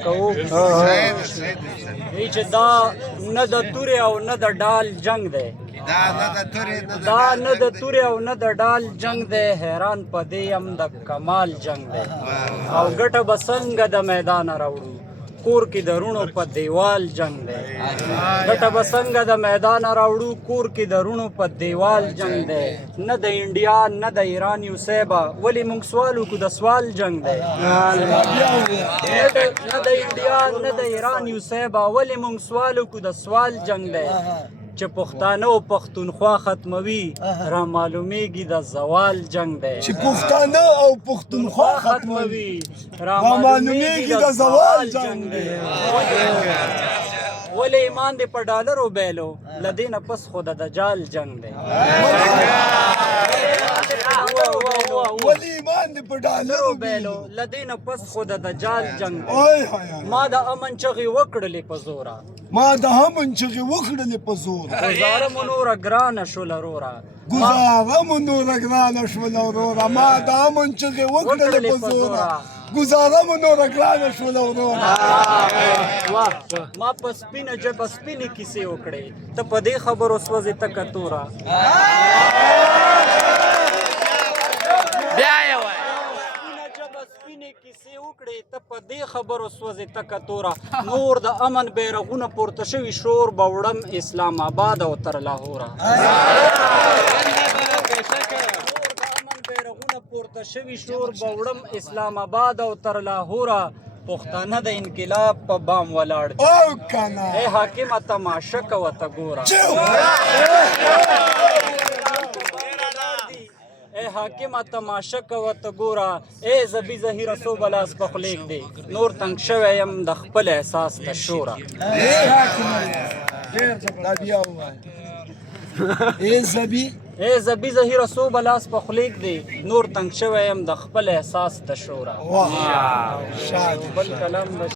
کوو چې دا نه د تورې او نه د ډال جنگ دی دا نه د تورې او نه د ډال جنگ دی حیران په دې یم د کمال جنگ دی او ګټه به څنګه د میدانه راوړو کور کې د رونو په دیوال جنگ دی ګټه به څنګه د میدانه راوړو کور کې د رونو په دیوال جنگ دی نه د انډیا نه د ایران یو صاحبه ولې موږ سوال وکړو د سوال جنگ دی نه د انډیا نه د ایران یو صاحبه ولې موږ سوال وکړو د سوال جنگ دی چې پښتانه او پښتونخوا ختموي را معلومیږي د زوال جنگ دی چې پښتانه او پښتونخوا ختموي را معلومیږي د زوال جنگ دی ولې ایمان دې په ډالرو بیلو له دې نه پس خو د دجال جنگ دی ولې ایمان دې په ډالرو بیلو له دې نه پس خو د دجال جنگ دی ما د امن چغې وکړلې په زوره ما د امن چغې وکړلې په زوره گزاره مو نوره ګرانه شوله روره گزاره مو نوره ګرانه شوله وروره ما د امن چغې وکړلې په زوره گزاره مو نوره ګرانه شوله وروره ما په سپینه ژبه سپینې کیسې وکړې ته په دې خبرو سوځې تکه توره بیا یې وایه سپینه ژبه سپینې کیسې وکړې ته په دې خبرو سوځې تکه توره نور د امن بیرغونه پورته شوي شور به وړم اسلام آباد او تر لاهوره پورته شوي شور به وړم اسلام آباد او تر لاهوره پښتانه د انقلاب په بام ولاړ دي او کنه ای حاکمه تماشه کوه ته ګوره ای حاکمه تماشه کوه ته ګوره ای زبي زهیره سو بلاس په خلیک دی نور تنګ شوی یم د خپل احساس ته شوره ای زبي زهیره سو بلاس په خلیک دی نور تنګ شوی یم د خپل احساس ته شوره بل کلام